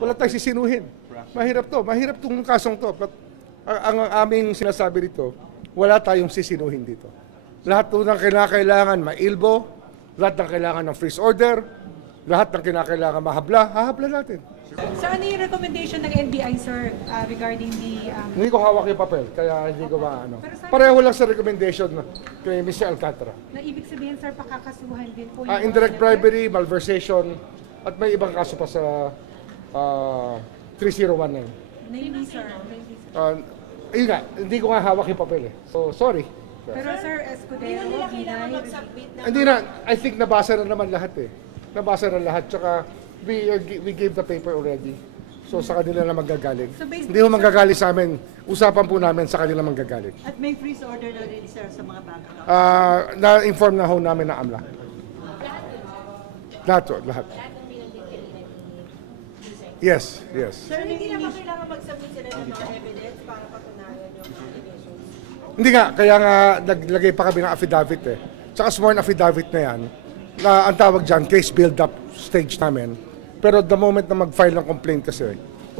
Wala tayong sisinuhin. Mahirap to. Mahirap itong kasong to. But ang aming sinasabi dito, wala tayong sisinuhin dito. Lahat ng kinakailangan mailbo, lahat ng kailangan ng freeze order, lahat ng kinakailangan mahabla, hahabla natin. So ano yung recommendation ng NBI, sir, regarding the... Hindi ko hawak yung papel, kaya hindi ko maano. Pareho lang sa recommendation kay Mr. Alcantara. Na ibig sabihin, sir, pakakasuhan din po Indirect bribery, malversation, at may ibang kaso pa sa 301 na yun. Maybe, sir. Yun nga, hindi ko nga hawak yung papel eh. So, sorry. Pero sir, Escudero, Hindi na, I think nabasa na naman lahat eh. Nabasa na lahat, tsaka we gave the paper already. So sa kanila na manggagaling. So hindi mo manggagaling sa amin, usapan po namin sa kanila manggagaling. At may freeze order na rin, sir, sa mga bank accounts? Na-inform na ho namin na AMLA. Lahat. Yes. Sir, hindi naman kailangan mag-submit sila ng mga evidence para patunayan yung allegations? Hindi nga, kaya nga naglagay pa kami ng affidavit eh. Tsaka sworn affidavit na yan, na ang tawag dyan, case build-up stage namin. Pero the moment na mag-file ng complaint kasi,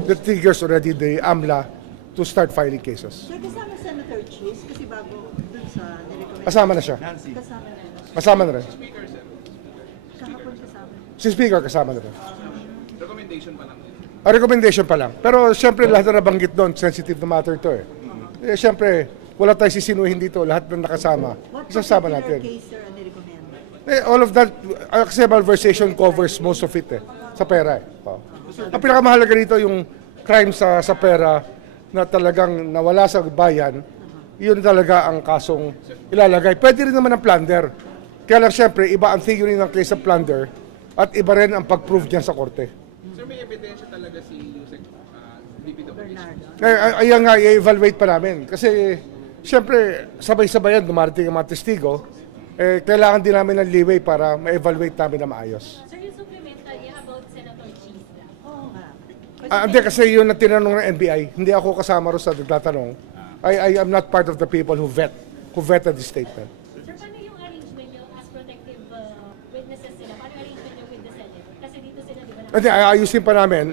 that triggers already the AMLA to start filing cases. Sir, kasama Senator Cheese kasi bago dun sa nirecommend. Kasama na siya. Kasama na rin. Kahapon kasama. Si Speaker kasama na rin. Recommendation pa lang. Recommendation pa lang. Pero siyempre lahat na nabanggit doon, sensitive na matter to eh. Siyempre, wala tayong sisinuhin dito, lahat na nakasama. Isasama natin. What particular case, sir, ang nirecommend? All of that, kasi malversation covers most of it eh, sa pera eh. Ang pinakamahalaga rito yung crime sa pera na talagang nawala sa bayan, yun talaga ang kasong ilalagay. Pwede rin naman ang plunder. Kaya lang siyempre, iba ang theory ng case of plunder at iba rin ang pag-prove dyan sa korte. Sir, may ebidensya talaga si Yusek DPWH? Ayan nga, i-evaluate pa namin. Kasi siyempre, sabay-sabayan, dumarating ang mga testigo. Kailangan din namin ng leeway para ma-evaluate namin na maayos. Sir, yung supplemental about Senator Cheese lang. Oo nga. Hindi kasi yun na tinanong ng NBI. Hindi ako kasama rin sa nagtatanong. I am not part of the people who vetted the statement. Sir, paano yung arrangement nyo as protective witnesses sila? Paano arrangement nyo with the Senate? Kasi dito sila, di ba? Hindi, ayusin pa namin.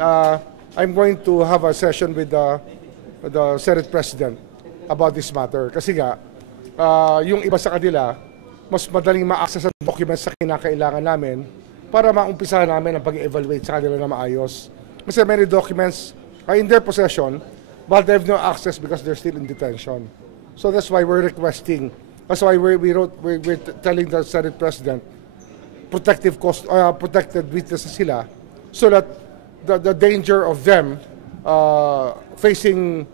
I'm going to have a session with the Senate President about this matter. Kasi nga, yung iba sa kanila, mas madaling ma-access ang documents sa kinakailangan namin para maumpisahan namin ang pag-evaluate sa kanila na maayos. Kasi many documents are in their possession but they have no access because they're still in detention. So that's why we're requesting, that's why we're telling the Senate President protected witnesses sila so that the danger of them facing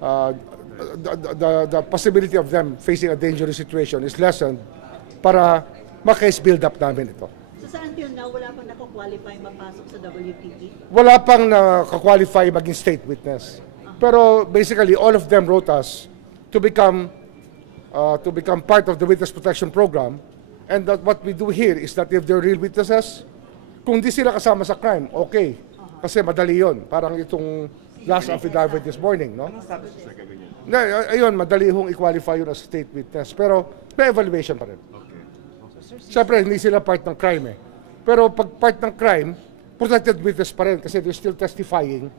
the possibility of them facing a dangerous situation is lessened para ma-case build-up namin ito. So sa until now, wala pang nako-qualify mapasok sa WPT? Wala pang naka-qualify maging state witness. Pero basically, all of them wrote us to become part of the Witness Protection Program. And that what we do here is that if they're real witnesses, kung di sila kasama sa crime, okay. Kasi madali yon. Parang itong last affidavit this morning, no? Anong status sa gawin niya? Ayun, madali hong i-qualify yun as state witness. Pero may evaluation pa rin. Siyempre, hindi sila part ng crime eh. Pero pag part ng crime, protected witness pa rin kasi they're still testifying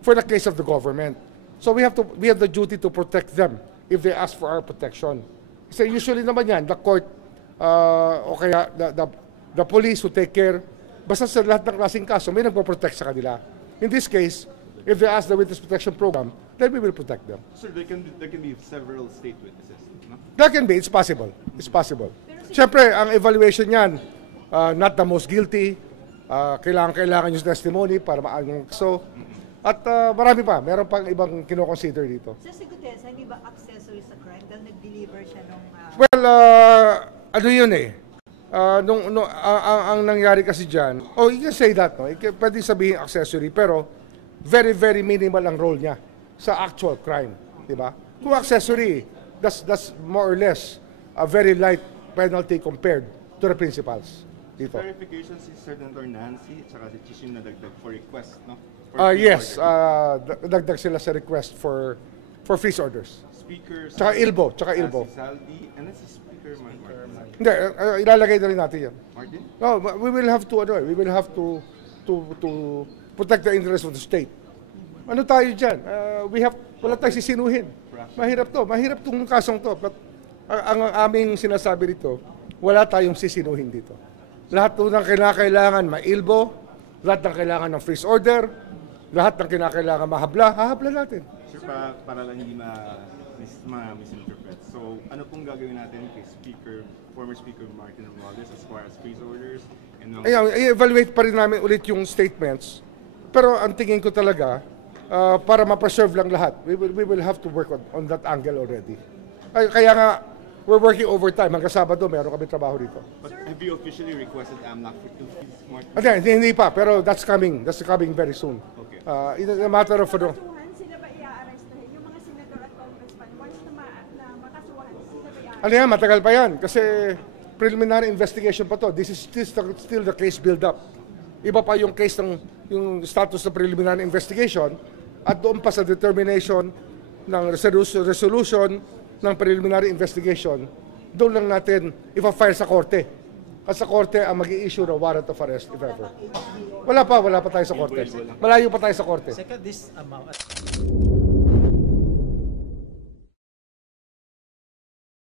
for the case of the government. So we have the duty to protect them if they ask for our protection. Kasi usually naman yan, the court o kaya the police who take care, basta sa lahat ng klaseng kaso, may nagpo-protect sa kanila. In this case, if they ask the Witness Protection Program, then we will protect them. Sir, there can be several state witnesses, no? That can be, it's possible. It's possible. Siyempre, ang evaluation niyan, not the most guilty, kailangan yung testimony para maano. So, at marami pa, meron pang ibang kino-consider dito. Sir, si Gutesa, hindi ba accessory sa crime dahil nag-deliver siya nung... Well, ano yun eh. Ang nangyari kasi dyan, you can say that, no? Pwede sabihin accessory, pero very, very minimal ang role niya sa actual crime. Diba? Kung accessory, that's more or less a very light penalty compared to the principals dito. Clarification si Senator Nancy at saka si Chishim na dagdag for request, no? Yes, dagdag sila sa request for freeze orders. Speaker, Tsaka ilbo. Si Saldi, and then si Speaker Martin. Hindi, ilalagay na rin natin yan. Martin? No, we will have to protect the interest of the state. Ano tayo dyan? Wala tayong sisinuhin. Mahirap to. Mahirap tong kasong to. But ang aming sinasabi dito, wala tayong sisinuhin dito. Lahat ng kinakailangan mailbo, lahat ng kailangan ng freeze order, lahat ng kinakailangan mahabla, hahabla natin. Sir, para lang hindi misinterpret. So, ano pong gagawin natin kay former Speaker Martin Romualdez as far as freeze orders? And Ayan, i-evaluate pa rin namin ulit yung statements. Pero ang tingin ko talaga, para ma-preserve lang lahat, we will have to work on that angle already. Kaya nga, we're working overtime. Hanggang Sabado, meron kami trabaho dito. But have you officially requested AMLAC to freeze Martin? Hindi pa, pero that's coming. That's coming very soon. Okay. It's a matter of... Makasuhan, sila ba i-arrestahin? Yung mga senador at congressman, once na makasuhan, sila ba i-arrestahin? Ano yan, matagal pa yan. Kasi preliminary investigation pa to. This is still the case build-up. Iba pa yung case ng yung status ng preliminary investigation at doon pa sa determination ng resolution ng preliminary investigation, doon lang natin ipa-file sa korte. At sa korte ang mag-i-issue ng warrant of arrest, if ever. Wala pa tayo sa korte. Malayo pa tayo sa korte. Second, this amount.